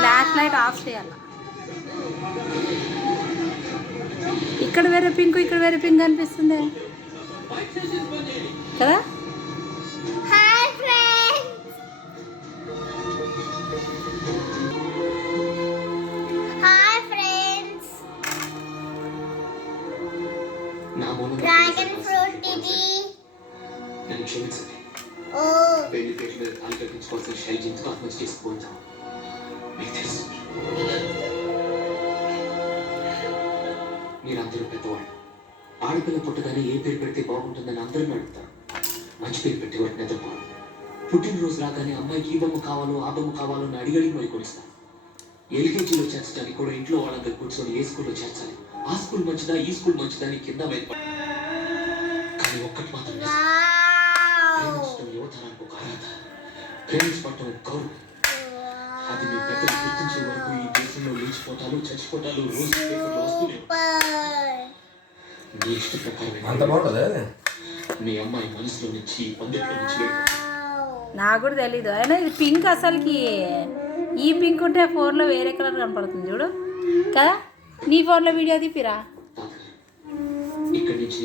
Flash light of చేయాలి. ఇక్కడ వేరే పింక్, ఇక్కడ వేరే పింక్ అనిపిస్తుంది కదా. డ్రాగన్ ఫ్రూట్ ఇది. నన్ను క్షమించండి. పెళ్లి పేరు మీద తాళి కట్టించుకోవాల్సిన శైలి ఎందుకు ఆత్మహత్య చేసుకుపోతాం మీకు తెలుసు. మీరందరూ పెద్దవాళ్ళు. ఆడపిల్ల పుట్టగానే ఏ పేరు పెడితే బాగుంటుందని అందరిని అడుగుతారు. మంచి పేరు పెట్టి వాటిని ఎదుర్కోవాలి. పుట్టినరోజు రాగానే అమ్మాయికి ఈ బొమ్మ కావాలో ఆ బొమ్మ కావాలో అని అడిగడిగి మరి కొనిస్తాను. ఎల్కేజీలో చేర్చడానికి కూడా ఇంట్లో వాళ్ళందరూ కూర్చొని ఏ స్కూల్లో చేర్చాలి, ఆ స్కూల్ మంచిదా ఈ స్కూల్ మంచిదా అని కింద మీద. కానీ ఒక్కటి మాత్రం ప్రేమించడం యువతరానికి ఒక అర్హత, ప్రేమించబడటం ఒక గౌరవం. అది మీ పెద్దలు గుర్తించే వరకు ఈ దేశంలో లేచిపోతాలు చచ్చిపోతాలు రోజు పేపర్లో వస్తూనే మీ ఇష్ట ప్రకారం మీ అమ్మాయి మనసులో నుంచి పందిట్లో నుంచి నాకు కూడా తెలీదు. అయినా ఇది పింక్ అసలుకి. ఈ పింక్ ఉంటే ఫోన్లో వేరే కలర్ కనపడుతుంది చూడు కదా. నీ ఫోన్లో వీడియో తీపిరా. ఇక్కడి నుంచి